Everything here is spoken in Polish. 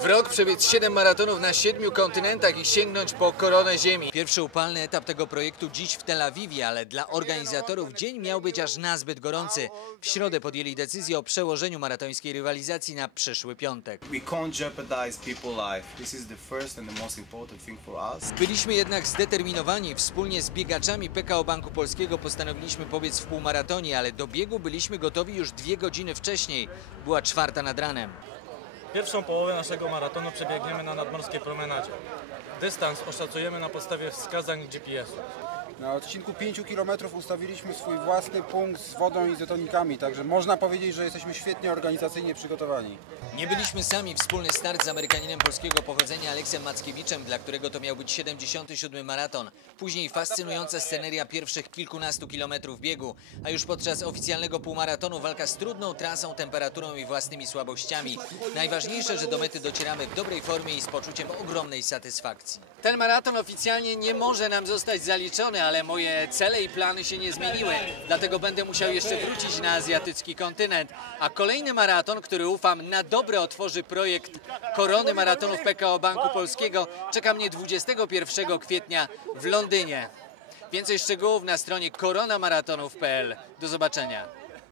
W rok przebiec 7 maratonów na 7 kontynentach i sięgnąć po koronę ziemi. Pierwszy upalny etap tego projektu dziś w Tel Awiwie, ale dla organizatorów dzień miał być aż nazbyt gorący. W środę podjęli decyzję o przełożeniu maratońskiej rywalizacji na przyszły piątek. Byliśmy jednak zdeterminowani. Wspólnie z biegaczami PKO Banku Polskiego postanowiliśmy pobiec w półmaratonie, ale do biegu byliśmy gotowi już dwie godziny wcześniej. Była czwarta nad ranem. Pierwszą połowę naszego maratonu przebiegniemy na nadmorskiej promenadzie. Dystans oszacujemy na podstawie wskazań GPS-u. Na odcinku 5 km ustawiliśmy swój własny punkt z wodą i zetonikami, także można powiedzieć, że jesteśmy świetnie organizacyjnie przygotowani. Nie byliśmy sami. Wspólny start z Amerykaninem polskiego pochodzenia Aleksem Mackiewiczem, dla którego to miał być 77 maraton. Później fascynująca sceneria pierwszych kilkunastu kilometrów biegu, a już podczas oficjalnego półmaratonu walka z trudną trasą, temperaturą i własnymi słabościami. Najważniejsze, że do mety docieramy w dobrej formie i z poczuciem ogromnej satysfakcji. Ten maraton oficjalnie nie może nam zostać zaliczony, ale moje cele i plany się nie zmieniły. Dlatego będę musiał jeszcze wrócić na azjatycki kontynent. A kolejny maraton, który ufam na dobre otworzy projekt Korony Maratonów PKO Banku Polskiego, czeka mnie 21 kwietnia w Londynie. Więcej szczegółów na stronie koronamaratonów.pl. Do zobaczenia.